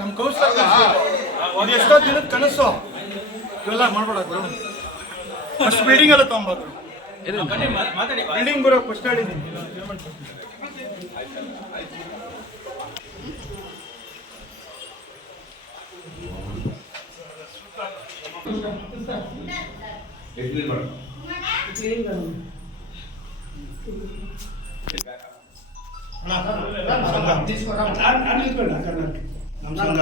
ನಮ್ಮ ಕೌಶಲ ಒಂದು ಎಷ್ಟೋ ದಿನದ ಕನಸು. ಇವೆಲ್ಲ ಮಾಡ್ಬೇಡ ಗುರು. ಫಸ್ಟ್ ಬಿಲ್ಡಿಂಗ್ ಎಲ್ಲ ತಗೊಂಬೋದು ಬಿಲ್ಡಿಂಗ್ ಬರೋ ಫಸ್ಟ್ ಹೇಳಿದ್ದೀನಿ ನಮ್ಮ ಸಂಘ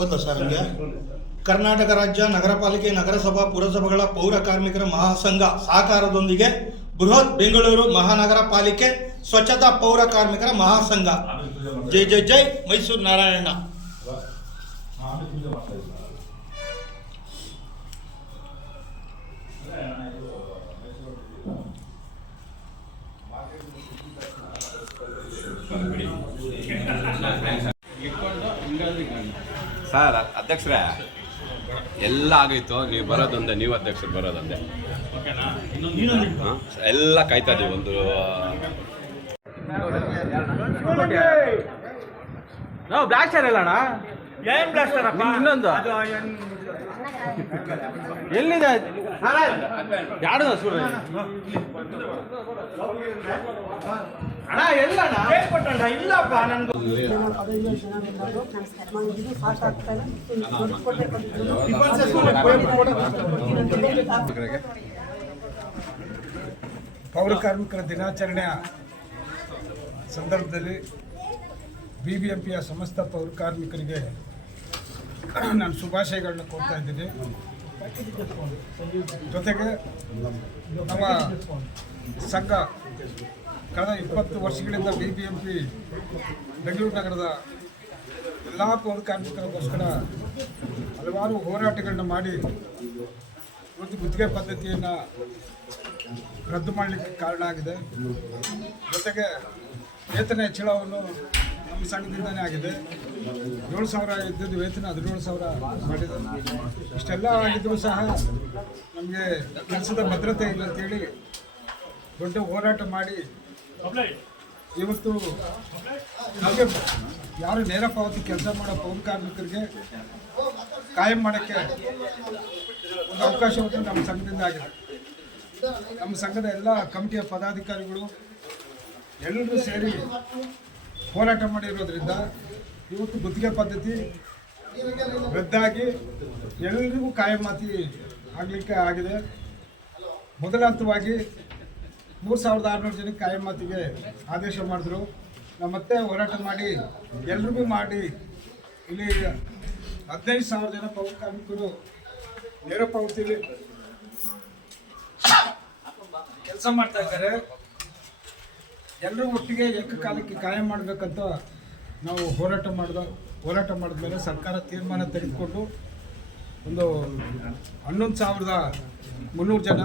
ಓದ್ಲ ಸರ್ ಹಂಗೆ ಕರ್ನಾಟಕ ರಾಜ್ಯ ನಗರ ಪಾಲಿಕೆ ನಗರಸಭಾ, ಪುರಸಭೆಗಳ ಪೌರ ಕಾರ್ಮಿಕರ ಮಹಾಸಂಘ ಸಹಕಾರದೊಂದಿಗೆ ಬೃಹತ್ ಬೆಂಗಳೂರು ಮಹಾನಗರ ಪಾಲಿಕೆ ಸ್ವಚ್ಛತಾ ಪೌರ ಕಾರ್ಮಿಕರ ಮಹಾಸಂಘ. ಜೈ ಜೈ ಜೈ, ಮೈಸೂರು ನಾರಾಯಣ. ಸರ್ ಅಧ್ಯಕ್ಷರೇ ಎಲ್ಲ ಆಗೈತು ನೀವು ಬರೋದೊಂದೇ ನೀವು ಅಧ್ಯಕ್ಷರು ಬರೋದೊಂದೇ? ಎಲ್ಲ ಕಾಯ್ತಾ ಇದೀವಿ ಒಂದು ನಾವು ಬ್ಲಾಸ್ಟರ್ ಸ್ಟಾರ್ ಅಣ್ಣ? ಏನ್ ಬ್ಲಾಸ್ಟರ್ ಇನ್ನೊಂದು ಎಲ್ಲಿದೆ? ಯಾರು ಅಣ್ಣ ಎಲ್ಲ ಪೌರ ಕಾರ್ಮಿಕರ ದಿನಾಚರಣೆಯ ಸಂದರ್ಭದಲ್ಲಿ ಬಿ ಬಿ ಸಮಸ್ತ ಪೌರ ಕಾರ್ಮಿಕರಿಗೆ ನಾನು ಶುಭಾಶಯಗಳನ್ನ ಕೊಡ್ತಾ ಇದ್ದೀನಿ. ಜೊತೆಗೆ ನಮ್ಮ ಸಂಘ ಕಳೆದ ಇಪ್ಪತ್ತು ವರ್ಷಗಳಿಂದ B B M P Bengaluru ನಗರದ ಎಲ್ಲ ಪೌರ ಕಾರ್ಮಿಕರಿಗೋಸ್ಕರ ಹಲವಾರು ಹೋರಾಟಗಳನ್ನ ಮಾಡಿ ಒಂದು ಗುತ್ತಿಗೆ ಪದ್ಧತಿಯನ್ನು ರದ್ದು ಮಾಡಲಿಕ್ಕೆ ಕಾರಣ ಆಗಿದೆ. ಜೊತೆಗೆ ವೇತನ ಹೆಚ್ಚಳವನ್ನು ನಮ್ಮ ಸಂಘದಿಂದನೇ ಆಗಿದೆ. ಏಳು ಸಾವಿರ ಇದ್ದದ್ದು ವೇತನ ಹದಿನೇಳು ಸಾವಿರ ಮಾಡಿದ. ಇಷ್ಟೆಲ್ಲ ಆಗಿದ್ದರೂ ಸಹ ನಮಗೆ ಕೆಲಸದ ಭದ್ರತೆ ಇಲ್ಲ ಅಂತೇಳಿ ದೊಡ್ಡ ಹೋರಾಟ ಮಾಡಿ ಇವತ್ತು ನಮಗೆ ಯಾರು ನೇರ ಪಾವತಿ ಕೆಲಸ ಮಾಡೋ ಪೌರ ಕಾರ್ಮಿಕರಿಗೆ ಕಾಯಂ ಮಾಡೋಕ್ಕೆ ಒಂದು ಅವಕಾಶವನ್ನು ನಮ್ಮ ಸಂಘದಿಂದ ಆಗಿದೆ. ನಮ್ಮ ಸಂಘದ ಎಲ್ಲ ಕಮಿಟಿಯ ಪದಾಧಿಕಾರಿಗಳು ಎಲ್ಲರೂ ಸೇರಿ ಹೋರಾಟ ಮಾಡಿರೋದ್ರಿಂದ ಇವತ್ತು ಗುತ್ತಿಗೆ ಪದ್ಧತಿ ರದ್ದಾಗಿ ಎಲ್ಲರಿಗೂ ಕಾಯಮಾತಿ ಆಗಲಿಕ್ಕೆ ಆಗಿದೆ. ಮೊದಲ ಹಂತವಾಗಿ ಮೂರು ಸಾವಿರದ ಆರುನೂರು ಜನಕ್ಕೆ ಕಾಯಮಾತಿಗೆ ಆದೇಶ ಮಾಡಿದ್ರು. ನಮ್ಮ ಮತ್ತೆ ಹೋರಾಟ ಮಾಡಿ ಎಲ್ರಿಗೂ ಮಾಡಿ. ಇಲ್ಲಿ ಹದಿನೈದು ಸಾವಿರ ಜನ ಪೌರ ಕಾರ್ಮಿಕರು ನೇರ ಪಾವತಿಲಿ ಕೆಲಸ ಮಾಡ್ತಾ ಇದ್ದಾರೆ. ಎಲ್ಲರೂ ಒಟ್ಟಿಗೆ ಏಕಕಾಲಕ್ಕೆ ಕಾಯಂ ಮಾಡಬೇಕಂತ ನಾವು ಹೋರಾಟ ಮಾಡಿದ, ಹೋರಾಟ ಮಾಡಿದ್ಮೇಲೆ ಸರ್ಕಾರ ತೀರ್ಮಾನ ತೆಗೆದುಕೊಂಡು ಒಂದು ಹನ್ನೊಂದು ಸಾವಿರದ ಮುನ್ನೂರು ಜನ.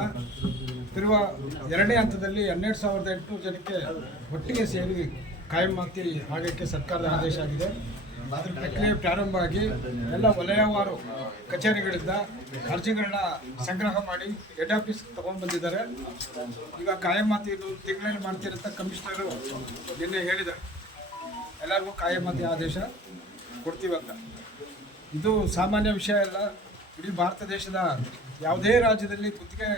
ತಿರುವ ಎರಡನೇ ಹಂತದಲ್ಲಿ ಹನ್ನೆರಡು ಸಾವಿರದ ಎಂಟುನೂರು ಜನಕ್ಕೆ ಒಟ್ಟಿಗೆ ಸೇರಿ ಕಾಯಂ ಹಾಕಿ ಆಗಕ್ಕೆ ಸರ್ಕಾರದ ಆದೇಶ ಆಗಿದೆ. ಅದರ ಪ್ರಕ್ರಿಯೆ ಪ್ರಾರಂಭ ಆಗಿ ಎಲ್ಲ ವಲಯವಾರು ಕಚೇರಿಗಳಿಂದ ಅರ್ಜಿಗಳನ್ನ ಸಂಗ್ರಹ ಮಾಡಿ ಹೆಡ್ ಆಫೀಸ್ ತಗೊಂಡ್ಬಂದಿದ್ದಾರೆ ಈಗ ಕಾಯಮಾತಿ ಇದು ತಿಂಗಳಲ್ಲಿ ಮಾಡ್ತೀರಂತ ಕಮಿಷನರು ನಿನ್ನೆ ಹೇಳಿದ್ದಾರೆ. ಎಲ್ಲರಿಗೂ ಕಾಯಮಾತಿ ಆದೇಶ ಕೊಡ್ತೀವಂತ ಇದು ಸಾಮಾನ್ಯ ವಿಷಯ ಅಲ್ಲ. ಇಡೀ ಭಾರತ ದೇಶದ ಯಾವುದೇ ರಾಜ್ಯದಲ್ಲಿ ಗುತ್ತಿಗೆ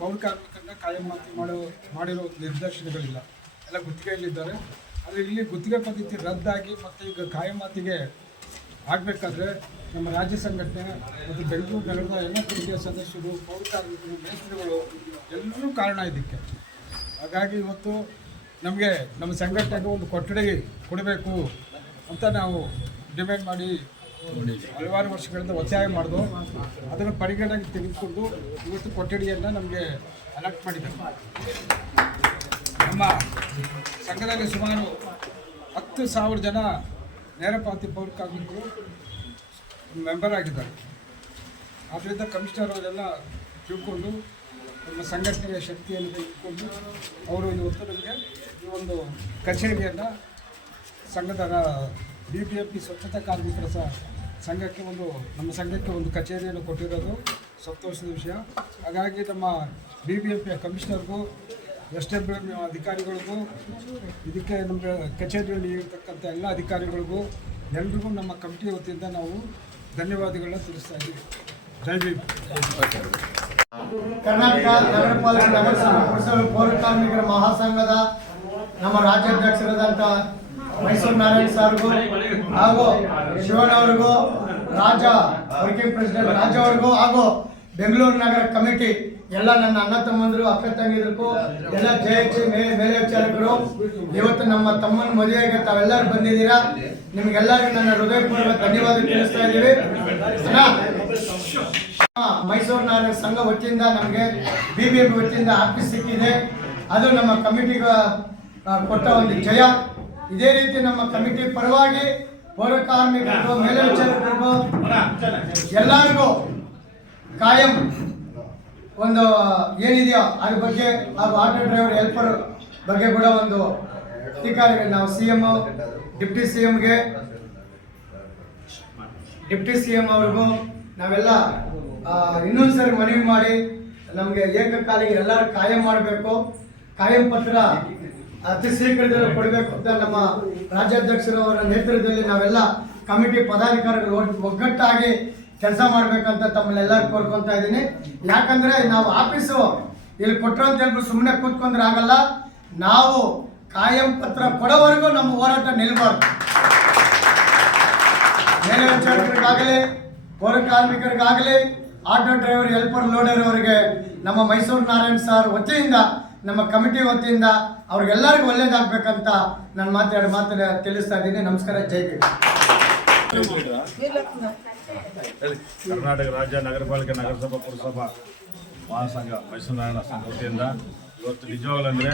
ಪೌರ ಕಾರ್ಮಿಕರನ್ನ ಕಾಯಮಾತಿ ಮಾಡೋ, ಮಾಡಿರೋ ನಿರ್ದೇಶನಗಳಿಲ್ಲ. ಎಲ್ಲ ಗುತ್ತಿಗೆಯಲ್ಲಿದ್ದಾರೆ. ಆದರೆ ಇಲ್ಲಿ ಗುತ್ತಿಗೆ ಪದ್ಧತಿ ರದ್ದಾಗಿ ಮತ್ತು ಈಗ ಕಾಯಮಾತಿಗೆ ಆಗಬೇಕಾದ್ರೆ ನಮ್ಮ ರಾಜ್ಯ ಸಂಘಟನೆ ಮತ್ತು ಬೆಂಗಳೂರು ನಗರದ ಎಲ್ಲ ಕುಟುಂಬ ಸದಸ್ಯರು, ಪೌರ ಕಾರ್ಮಿಕರು, ಮೇಸ್ತ್ರಿಗಳು ಎಲ್ಲರೂ ಕಾರಣ ಇದಕ್ಕೆ. ಹಾಗಾಗಿ ಇವತ್ತು ನಮಗೆ ನಮ್ಮ ಸಂಘಟನೆಗೆ ಒಂದು ಕೊಠಡಿ ಕೊಡಬೇಕು ಅಂತ ನಾವು ಡಿಮ್ಯಾಂಡ್ ಮಾಡಿ ಹಲವಾರು ವರ್ಷಗಳಿಂದ ಒತ್ತಾಯ ಮಾಡಿದ್ರು ಅದನ್ನು ಪರಿಗಣನೆಗೆ ತೆಗೆದುಕೊಂಡು ಇವತ್ತು ಕೊಠಡಿಯನ್ನು ನಮಗೆ ಅಲಾಟ್ ಮಾಡಿದ್ದಾರೆ. ನಮ್ಮ ಸಂಘದಲ್ಲಿ ಸುಮಾರು ಹತ್ತು ಸಾವಿರ ಜನ ನೇರ ಪಾವತಿ ಪೌರ ಕಾರ್ಮಿಕರು ಮೆಂಬರ್ ಆಗಿದ್ದಾರೆ. ಆದ್ದರಿಂದ ಕಮಿಷನರ್ ಅವರೆಲ್ಲ ತಿಳ್ಕೊಂಡು ನಮ್ಮ ಸಂಘಟನೆಯ ಶಕ್ತಿಯನ್ನು ತೆಗೆದುಕೊಂಡು ಅವರು ಇವತ್ತು ನಮಗೆ ಈ ಒಂದು ಕಚೇರಿಯನ್ನು ಸಂಘದ ಬಿ ಬಿ ಎಂ ಪಿ ಸ್ವಚ್ಛತಾ ಕಾರ್ಮಿಕರ ಸಹ ಸಂಘಕ್ಕೆ ಒಂದು, ನಮ್ಮ ಸಂಘಕ್ಕೆ ಒಂದು ಕಚೇರಿಯನ್ನು ಕೊಟ್ಟಿರೋದು ಸಂತೋಷದ ವಿಷಯ. ಹಾಗಾಗಿ ನಮ್ಮ ಬಿ ಬಿ ಎಂ ಪಿಯ ಕಮಿಷನರ್ಗೂ ಡಿ ಎಂ ಅಧಿಕಾರಿಗಳಿಗೂ, ಇದಕ್ಕೆ ನಮ್ಮ ಕಚೇರಿಯಲ್ಲಿ ಇರತಕ್ಕಂಥ ಎಲ್ಲ ಅಧಿಕಾರಿಗಳಿಗೂ, ಎಲ್ರಿಗೂ ನಮ್ಮ ಕಮಿಟಿ ವತಿಯಿಂದ ನಾವು ಧನ್ಯವಾದಗಳನ್ನ ತಿಳಿಸ್ತಾ ಇದ್ದೀವಿ. ಜೈ ಕರ್ನಾಟಕ ನಗರ ಪಾಲಿಕೆ ನಗರಸಭೆ ಪೌರ ಕಾರ್ಮಿಕರ ಮಹಾಸಂಘದ ನಮ್ಮ ರಾಜ್ಯಾಧ್ಯಕ್ಷರಾದಂಥ ಮೈಸೂರು ನಾರಾಯಣ್ ಸಾರ್ಗೂ ಹಾಗೂ ಶಿವಣ್ಣ ಅವ್ರಿಗೂ, ರಾಜ, ವರ್ಕಿಂಗ್ ಪ್ರೆಸಿಡೆಂಟ್ ರಾಜ ಅವ್ರಿಗೂ ಹಾಗೂ ಬೆಂಗಳೂರು ನಗರ ಕಮಿಟಿ, ಎಲ್ಲ ನನ್ನ ಅಣ್ಣ ತಮ್ಮಂದರು, ಅಕ್ಕ ತಂಗಿದ್ರು ಎಲ್ಲ ಜೆ ಎಚ್ ಮೇಲ್ವಿಚಾರಕರು ಇವತ್ತು ನಮ್ಮ ತಮ್ಮನ ಮದುವೆಗೆ ತಾವೆಲ್ಲರೂ ಬಂದಿದ್ದೀರಾ? ನಿಮ್ಗೆಲ್ಲರಿಗೂ ನನ್ನ ಹೃದಯಪೂರ್ವಕ ಧನ್ಯವಾದ ತಿಳಿಸ್ತಾ ಇದ್ದೀವಿ. ಮೈಸೂರು ನಾರಾಯಣ ಸಂಘ ವತಿಯಿಂದ ನಮಗೆ ಬಿ ಬಿ ಎಂ ವತಿಯಿಂದ ಆಫೀಸ್ ಸಿಕ್ಕಿದೆ. ಅದು ನಮ್ಮ ಕಮಿಟಿಗೆ ಕೊಟ್ಟ ಒಂದು ಜಯ. ಇದೇ ರೀತಿ ನಮ್ಮ ಕಮಿಟಿ ಪರವಾಗಿ ಪೌರ ಕಾರ್ಮಿಕರಿಗೂ ಮೇಲ್ವಿಚಾರಕರಿಗೂ ಎಲ್ಲರಿಗೂ ಕಾಯಂ ಒಂದು ಏನಿದೆಯೋ ಅದ್ರ ಬಗ್ಗೆ ಹಾಗೂ ಆಟೋ ಡ್ರೈವರ್ ಹೆಲ್ಪರ್ ಬಗ್ಗೆ ಕೂಡ ಒಂದು ಅಧಿಕಾರಿಗಳು, ನಾವು ಸಿ ಎಂ ಡಿಪ್ಟಿ ಸಿ ಎಮ್ಗೆ ಡಿಪ್ಟಿ ಸಿ ಎಂ ಅವ್ರಿಗೂ ನಾವೆಲ್ಲ ಇನ್ನೊಂದು ಸರಿ ಮನವಿ ಮಾಡಿ ನಮಗೆ ಏಕಕಾಲಿಗೆ ಎಲ್ಲರೂ ಕಾಯಂ ಮಾಡಬೇಕು. ಕಾಯಂ ಪತ್ರ ಅತಿ ಶೀಘ್ರದಲ್ಲಿ ಕೊಡಬೇಕು ಅಂತ ನಮ್ಮ ರಾಜ್ಯಾಧ್ಯಕ್ಷರವರ ನೇತೃತ್ವದಲ್ಲಿ ನಾವೆಲ್ಲ ಕಮಿಟಿ ಪದಾಧಿಕಾರಿಗಳು ಒಗ್ಗಟ್ಟಾಗಿ ಕೆಲಸ ಮಾಡ್ಬೇಕಂತ ತಮ್ಮನ್ನೆಲ್ಲರೂ ಕೋರ್ಕೊತಾ ಇದ್ದೀನಿ. ಯಾಕಂದ್ರೆ ನಾವು ಆಫೀಸು ಇಲ್ಲಿ ಕೊಟ್ಟರು ಅಂತ ಹೇಳ್ಬಿಟ್ಟು ಸುಮ್ಮನೆ ಕೂತ್ಕೊಂಡ್ರೆ ಆಗಲ್ಲ. ನಾವು ಕಾಯಂ ಪತ್ರ ಕೊಡೋವರೆಗೂ ನಮ್ಮ ಹೋರಾಟ ನಿಲ್ಬಾರ್ದು. ಮೇಲ್ವಿಚಾರಕರಿಗಾಗಲಿ ಪೌರ ಕಾರ್ಮಿಕರಿಗಾಗಲಿ, ಆಟೋ ಡ್ರೈವರ್, ಹೆಲ್ಪರ್, ಲೋಡರ್ ಅವರಿಗೆ ನಮ್ಮ ಮೈಸೂರು ನಾರಾಯಣ್ ಸರ್ ವತಿಯಿಂದ ನಮ್ಮ ಕಮಿಟಿ ವತಿಯಿಂದ ಅವ್ರಿಗೆಲ್ಲರಿಗೂ ಒಳ್ಳೇದಾಗಬೇಕಂತ ನಾನು ಮಾತಾಡಿ ಮಾತನ್ನ ತಿಳಿಸ್ತಾ ಇದ್ದೀನಿ. ನಮಸ್ಕಾರ, ಜೈ ಭೀಮ್. ಕರ್ನಾಟಕ ರಾಜ್ಯ ನಗರಪಾಲಿಕೆ ನಗರಸಭಾ ಪುರಸಭಾ ಮಹಾಸಂಘ ಮೈಸೂರು ನಾರಾಯಣ ಸಂಘ ವತಿಯಿಂದ ಇವತ್ತು ನಿಜವಾಗ್ಲಂದ್ರೆ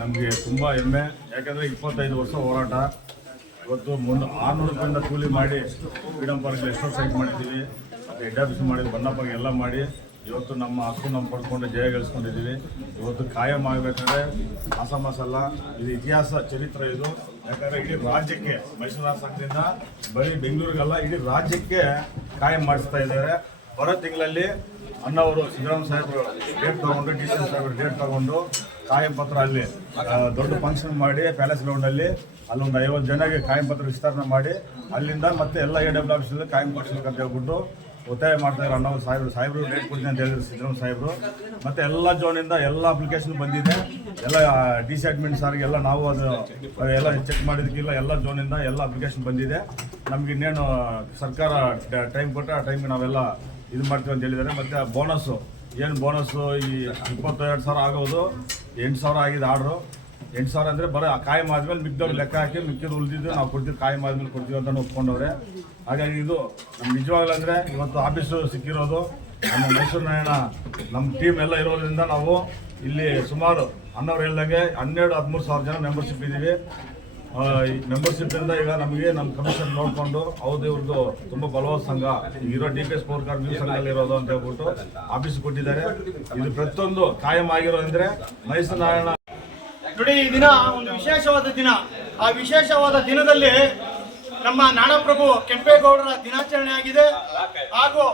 ನಮಗೆ ತುಂಬ ಹೆಮ್ಮೆ. ಯಾಕೆಂದರೆ ಇಪ್ಪತ್ತೈದು ವರ್ಷ ಹೋರಾಟ. ಇವತ್ತು ಮುನ್ನ ಆರುನೂರು ರೂಪಾಯಿಂದ ಕೂಲಿ ಮಾಡಿ ಫ್ರೀಡಮ್ ಪಾರ್ಕ್ ಎಷ್ಟೋ ಸೈಟ್ ಮಾಡಿದ್ದೀವಿ. ಮತ್ತು ಹೆಡ್ ಆಫೀಸ್ ಮಾಡಿ ಬಣ್ಣಪ್ಪಗೆ ಎಲ್ಲ ಮಾಡಿ. ಇವತ್ತು ನಮ್ಮ ಹಕ್ಕು ನಮ್ಮ ಪಡ್ಕೊಂಡು ಜಯ ಗಳಿಸ್ಕೊಂಡಿದ್ದೀವಿ. ಇವತ್ತು ಕಾಯಂ ಆಗಬೇಕಾದ್ರೆ ಅಲ್ಲ, ಇದು ಇತಿಹಾಸ, ಚರಿತ್ರೆ ಇದು. ಯಾಕಂದರೆ ಇಡೀ ರಾಜ್ಯಕ್ಕೆ ಮೈಸೂರು ಸಂಘದಿಂದ ಬರೀ ಬೆಂಗಳೂರಿಗಲ್ಲ, ಇಡೀ ರಾಜ್ಯಕ್ಕೆ ಕಾಯಂ ಮಾಡಿಸ್ತಾ ಇದ್ದಾರೆ. ಬರೋ ತಿಂಗಳಲ್ಲಿ ಅಣ್ಣವರು ಸಿದ್ದರಾಮಯ್ಯ ಸಾಹೇಬರು ಡೇಟ್ ತಗೊಂಡು, ಡಿ ಸಿ ಸಾಹೇಬರು ಡೇಟ್ ತಗೊಂಡು ಕಾಯಂ ಪತ್ರ ಅಲ್ಲಿ ದೊಡ್ಡ ಫಂಕ್ಷನ್ ಮಾಡಿ ಪ್ಯಾಲೇಸ್ ಗ್ರೌಂಡಲ್ಲಿ ಅಲ್ಲೊಂದು ಐವತ್ತು ಜನಕ್ಕೆ ಕಾಯಂ ಪತ್ರ ವಿಸ್ತರಣೆ ಮಾಡಿ, ಅಲ್ಲಿಂದ ಮತ್ತೆ ಎಲ್ಲ ಎ ಡಬ್ಲ್ಯೂ ಆಫೀಸಲ್ಲಿ ಕಾಯಂ ಕೊಡಿಸ್ಬೇಕಂತ ಹೇಳ್ಬಿಟ್ಟು ಒತ್ತಾಯ ಮಾಡ್ತಾರೆ ಅನ್ನೋ ಸಾಹೇಬರು ಸಾಹೇಬರು ಡೇಟ್ ಕೊಡ್ತೀನಿ ಅಂತ ಹೇಳಿದ್ರು ಸಿದ್ದರಾಮಯ್ಯ ಸಾಹೇಬರು. ಮತ್ತೆ ಎಲ್ಲ ಜೋನಿಂದ ಎಲ್ಲ ಅಪ್ಲಿಕೇಶನ್ ಬಂದಿದೆ. ಎಲ್ಲ ಡಿ ಸಿ ಅಡ್ಮಿನ್ ಸಾರಿಗೆಲ್ಲ ನಾವು ಅದು ಎಲ್ಲ ಚೆಕ್ ಮಾಡಿದ್ದಕ್ಕಿಲ್ಲ ಎಲ್ಲ ಜೋನಿಂದ ಎಲ್ಲ ಅಪ್ಲಿಕೇಶನ್ ಬಂದಿದೆ. ನಮ್ಗೆ ಇನ್ನೇನು ಸರ್ಕಾರ ಟೈಮ್ ಕೊಟ್ಟರೆ ಆ ಟೈಮ್ಗೆ ನಾವೆಲ್ಲ ಇದು ಮಾಡ್ತೀವಿ ಅಂತ ಹೇಳಿದ್ದಾರೆ. ಮತ್ತು ಬೋನಸ್ಸು ಏನು ಬೋನಸ್ಸು ಈ ಇಪ್ಪತ್ತೆರಡು ಸಾವಿರ ಆಗೋದು ಎಂಟು ಸಾವಿರ ಆಗಿದೆ ಆರ್ಡ್ರು ಎಂಟು ಸಾವಿರ ಅಂದರೆ ಬರೀ ಕಾಯಂ ಆದ್ಮೇಲೆ ಮಿಕ್ಕಿದವ್ರು ಲೆಕ್ಕ ಹಾಕಿ ಮಿಕ್ಕಿದ್ದು ಉಳಿದಿದ್ದು ನಾವು ಕೊಡ್ತೀವಿ, ಕಾಯಂ ಆದ್ಮೇಲೆ ಕೊಡ್ತೀವಿ ಅಂತ ಒಪ್ಕೊಂಡವ್ರೆ. ಹಾಗಾಗಿ ಇದು ನಮ್ಮ ನಿಜವಾಗ್ಲೂ ಇವತ್ತು ಆಫೀಸು ಸಿಕ್ಕಿರೋದು, ನಮ್ಮ ಮೈಸೂರು ನಾರಾಯಣ ನಮ್ಮ ಟೀಮ್ ಎಲ್ಲ ಇರೋದ್ರಿಂದ ನಾವು ಇಲ್ಲಿ ಸುಮಾರು ಅಣ್ಣವ್ರು ಹೇಳ್ದಂಗೆ ಹನ್ನೆರಡು, ಹದಿಮೂರು ಸಾವಿರ ಜನ ಮೆಂಬರ್ಶಿಪ್ ಇದ್ದೀವಿ. ಈ ಮೆಂಬರ್ಶಿಪ್ಪಿಂದ ಈಗ ನಮಗೆ ನಮ್ಮ ಕಮಿಷನ್ ನೋಡಿಕೊಂಡು, ಹೌದು, ಇವ್ರದ್ದು ತುಂಬ ಬಲವಾದ ಸಂಘ. ಇರೋ D P S power card news ಸಂಘದಲ್ಲಿ ಇರೋದು ಅಂತ ಹೇಳ್ಬಿಟ್ಟು ಆಫೀಸ್ ಕೊಟ್ಟಿದ್ದಾರೆ. ಇದು ಪ್ರತಿಯೊಂದು ಕಾಯಂ ಆಗಿರೋದಂದ್ರೆ ಮೈಸೂರು ನಾರಾಯಣ ನೋಡಿ, ಈ ದಿನ ಒಂದು ವಿಶೇಷವಾದ ದಿನ. ಆ ವಿಶೇಷವಾದ ದಿನದಲ್ಲಿ ನಮ್ಮ ನಾಡಪ್ರಭು ಕೆಂಪೇಗೌಡರ ದಿನಾಚರಣೆ ಆಗಿದೆ. ಹಾಗೂ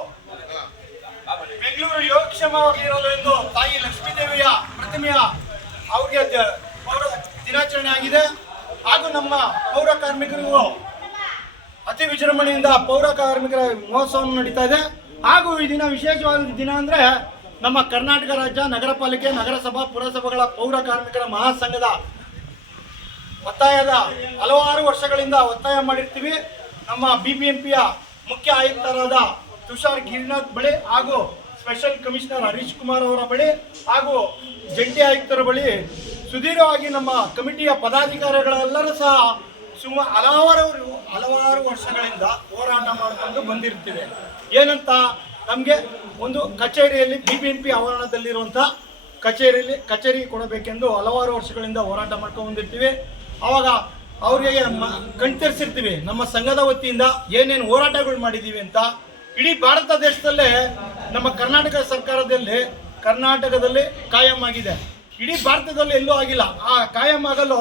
ಬೆಂಗಳೂರು ಯೋಗಕ್ಷೇಮವಾಗಿರೋದು ಎಂದು ತಾಯಿ ಲಕ್ಷ್ಮೀದೇವಿಯ ಪ್ರತಿಮೆಯ ಪೌರ ದಿನಾಚರಣೆ ಆಗಿದೆ. ಹಾಗೂ ನಮ್ಮ ಪೌರ ಕಾರ್ಮಿಕರಿಗೂ ಅತಿ ವಿಜೃಂಭಣೆಯಿಂದ ಪೌರ ಕಾರ್ಮಿಕರ ಮಹೋತ್ಸವ ನಡೀತಾ ಇದೆ. ಹಾಗೂ ಈ ದಿನ ವಿಶೇಷವಾದ ದಿನ ಅಂದ್ರೆ ನಮ್ಮ ಕರ್ನಾಟಕ ರಾಜ್ಯ ನಗರ ಪಾಲಿಕೆ ನಗರಸಭಾ, ಪುರಸಭೆಗಳ ಪೌರ ಕಾರ್ಮಿಕರ ಮಹಾಸಂಘದ ಒತ್ತಾಯದ ಹಲವಾರು ವರ್ಷಗಳಿಂದ ಒತ್ತಾಯ ಮಾಡಿರ್ತೀವಿ. ನಮ್ಮ ಬಿ ಬಿ ಎಂ ಪಿಯ ಮುಖ್ಯ ಆಯುಕ್ತರಾದ ತುಷಾರ್ ಗಿರಿನಾಥ್ ಬಳಿ ಹಾಗೂ ಸ್ಪೆಷಲ್ ಕಮಿಷನರ್ ಹರೀಶ್ ಕುಮಾರ್ ಅವರ ಬಳಿ ಹಾಗೂ ಜಂಟಿ ಆಯುಕ್ತರ ಬಳಿ ಸುದೀರ್ಘವಾಗಿ ನಮ್ಮ ಕಮಿಟಿಯ ಪದಾಧಿಕಾರಿಗಳೆಲ್ಲರೂ ಸಹ ಸುಮಾರು ಹಲವಾರು ಹಲವಾರು ವರ್ಷಗಳಿಂದ ಹೋರಾಟ ಮಾಡಿಕೊಂಡು ಬಂದಿರ್ತೀವಿ. ಏನಂತ? ನಮಗೆ ಒಂದು ಕಚೇರಿಯಲ್ಲಿ ಬಿ ಬಿ ಎಂ ಪಿ ಆವರಣದಲ್ಲಿರುವಂಥ ಕಚೇರಿಯಲ್ಲಿ ಕಚೇರಿ ಕೊಡಬೇಕೆಂದು ಹಲವಾರು ವರ್ಷಗಳಿಂದ ಹೋರಾಟ ಮಾಡ್ಕೊಂಡು ಬಂದಿರ್ತೀವಿ. ಅವಾಗ ಅವರಿಗೆ ಕಣ್ತರಿಸಿರ್ತೀವಿ ನಮ್ಮ ಸಂಘದ ವತಿಯಿಂದ ಏನೇನು ಹೋರಾಟಗಳು ಮಾಡಿದ್ದೀವಿ ಅಂತ. ಇಡೀ ಭಾರತ ದೇಶದಲ್ಲೇ ನಮ್ಮ ಕರ್ನಾಟಕ ಸರ್ಕಾರದಲ್ಲಿ ಕರ್ನಾಟಕದಲ್ಲಿ ಕಾಯಂ ಆಗಿದೆ. ಇಡೀ ಭಾರತದಲ್ಲಿ ಎಲ್ಲೂ ಆಗಿಲ್ಲ. ಆ ಕಾಯಂ ಆಗಲು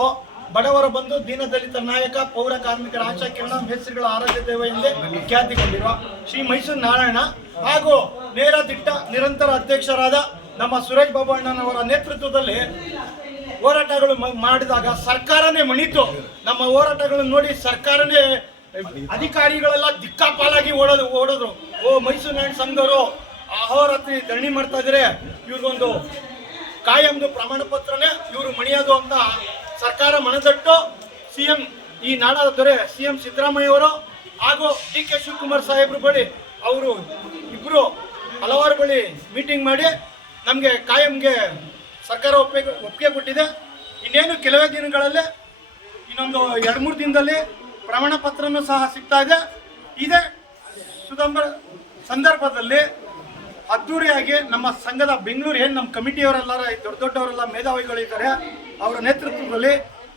ಬಡವರ ಬಂಧು ದೀನದಲಿತ ನಾಯಕ, ಪೌರ ಕಾರ್ಮಿಕರ ಆಶಾ ಕಿರಣ ಮೇಸ್ತ್ರಿಗಳ ಆರಾಧ್ಯ ದೇವ ಎಂದೇ ಖ್ಯಾತಿಗೊಂಡಿರುವ ಶ್ರೀ ಮೈಸೂರು ನಾರಾಯಣ ಹಾಗೂ ನೇರ ದಿಟ್ಟ ನಿರಂತರ ಅಧ್ಯಕ್ಷರಾದ ನಮ್ಮ ಸುರೇಶ್ ಬಾಬು ಅಣ್ಣನವರ ನೇತೃತ್ವದಲ್ಲಿ ಹೋರಾಟಗಳು ಮಾಡಿದಾಗ ಸರ್ಕಾರನೇ ಮಣಿತು. ನಮ್ಮ ಹೋರಾಟಗಳನ್ನು ನೋಡಿ ಸರ್ಕಾರನೇ ಅಧಿಕಾರಿಗಳೆಲ್ಲ ದಿಕ್ಕಾಪಾಲಾಗಿ ಓಡೋದು ಓಡೋದ್ರು. ಓ, ಮೈಸೂರು ನಾರಾಯಣ ಸಂಘದವರು ಅಹೋರಾತ್ರಿ ಧರಣಿ ಮಾಡ್ತಾ ಇದ್ರೆ ಇವ್ರಿಗೊಂದು ಕಾಯಂದು ಪ್ರಮಾಣ ಪತ್ರನೇ ಇವರು ಮಣಿಯೋದು ಅಂತ ಸರ್ಕಾರ ಮನದಟ್ಟು ಸಿ ಎಂ ಈ ನಾಡದ ದೊರೆ ಸಿ ಎಂ ಸಿದ್ದರಾಮಯ್ಯ ಅವರು ಹಾಗೂ ಡಿ ಕೆ ಶಿವಕುಮಾರ್ ಸಾಹೇಬ್ರ ಬಳಿ ಅವರು ಇಬ್ಬರು ಹಲವಾರು ಬಳಿ ಮೀಟಿಂಗ್ ಮಾಡಿ ನಮಗೆ ಕಾಯಂಗೆ ಸರ್ಕಾರ ಒಪ್ಪಿಗೆ ಒಪ್ಪಿಗೆ ಕೊಟ್ಟಿದೆ. ಇನ್ನೇನು ಕೆಲವೇ ದಿನಗಳಲ್ಲಿ ಇನ್ನೊಂದು ಎರಡು ಮೂರು ದಿನದಲ್ಲಿ ಪ್ರಮಾಣ ಪತ್ರನೂ ಸಹ ಸಿಗ್ತಾ ಇದೆ. ಇದೇ ಸುಧಂಬರ ಸಂದರ್ಭದಲ್ಲಿ ಅದ್ದೂರಿಯಾಗಿ ನಮ್ಮ ಸಂಘದ ಬೆಂಗಳೂರು ಏನು ನಮ್ಮ ಕಮಿಟಿಯವರೆಲ್ಲರ ದೊಡ್ಡ ದೊಡ್ಡವರೆಲ್ಲ ಮೇಧಾವಿಗಳಿದ್ದಾರೆ, ಅವರ ನೇತೃತ್ವದಲ್ಲಿ,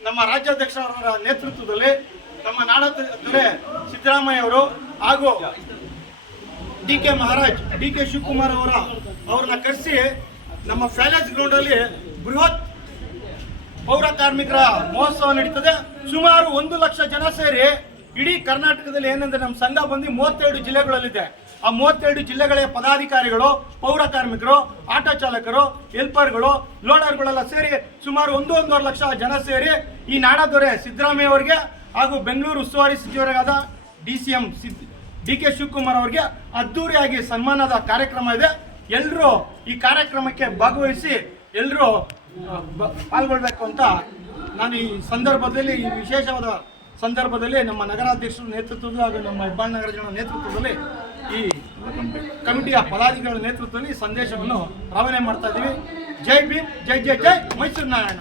ನಮ್ಮ ರಾಜ್ಯಾಧ್ಯಕ್ಷರವರ ನೇತೃತ್ವದಲ್ಲಿ ನಮ್ಮ ನಾಡ ದೊರೆ ಸಿದ್ದರಾಮಯ್ಯ ಅವರು ಹಾಗೂ D K Maharaj, D K Shivakumar ಅವರ, ಅವ್ರನ್ನ ಕರೆಸಿ ನಮ್ಮ ಪ್ಯಾಲೇಸ್ ಗ್ರೌಂಡಲ್ಲಿ ಬೃಹತ್ ಪೌರ ಕಾರ್ಮಿಕರ ಮಹೋತ್ಸವ ನಡೀತದೆ. ಸುಮಾರು ಒಂದು ಲಕ್ಷ ಜನ ಸೇರಿ ಇಡೀ ಕರ್ನಾಟಕದಲ್ಲಿ ಏನಂದ್ರೆ ನಮ್ಮ ಸಂಘ ಬಂದು ಮೂವತ್ತೆರಡು ಜಿಲ್ಲೆಗಳಲ್ಲಿದೆ. ಆ ಮೂವತ್ತೆರಡು ಜಿಲ್ಲೆಗಳ ಪದಾಧಿಕಾರಿಗಳು, ಪೌರ ಕಾರ್ಮಿಕರು, ಆಟೋ ಚಾಲಕರು, ಹೆಲ್ಪರ್ಗಳು, ಲೋಡರ್ಗಳೆಲ್ಲ ಸೇರಿ ಸುಮಾರು ಒಂದು ಒಂದೂವರೆ ಲಕ್ಷ ಜನ ಸೇರಿ ಈ ನಾಡದೊರೆ ಸಿದ್ದರಾಮಯ್ಯ ಅವರಿಗೆ ಹಾಗೂ ಬೆಂಗಳೂರು ಉಸ್ತುವಾರಿ ಸಚಿವರಾದ D C M D K Shivakumar ಅವರಿಗೆ ಅದ್ದೂರಿಯಾಗಿ ಸನ್ಮಾನದ ಕಾರ್ಯಕ್ರಮ ಇದೆ. ಎಲ್ಲರೂ ಈ ಕಾರ್ಯಕ್ರಮಕ್ಕೆ ಭಾಗವಹಿಸಿ ಎಲ್ಲರೂ ಪಾಲ್ಗೊಳ್ಬೇಕು ಅಂತ ನಾನು ಈ ಸಂದರ್ಭದಲ್ಲಿ, ಈ ವಿಶೇಷವಾದ ಸಂದರ್ಭದಲ್ಲಿ ನಮ್ಮ ನಗರಾಧ್ಯಕ್ಷರ ನೇತೃತ್ವದಲ್ಲಿ ಹಾಗೂ ನಮ್ಮ ಹೆಬ್ಬಾಳ್ ನಗರ ಜನ ನೇತೃತ್ವದಲ್ಲಿ ಈ ಕಮಿಟಿಯ ಪದಾಧಿಕಾರಿಗಳ ನೇತೃತ್ವದಲ್ಲಿ ಸಂದೇಶವನ್ನು ರವಾನೆ ಮಾಡ್ತಾ ಇದ್ದೀವಿ. ಜೈ ಭೀಮ್, ಜೈ ಜೈ ಜೈ, ಮೈಸೂರು ನಾರಾಯಣ.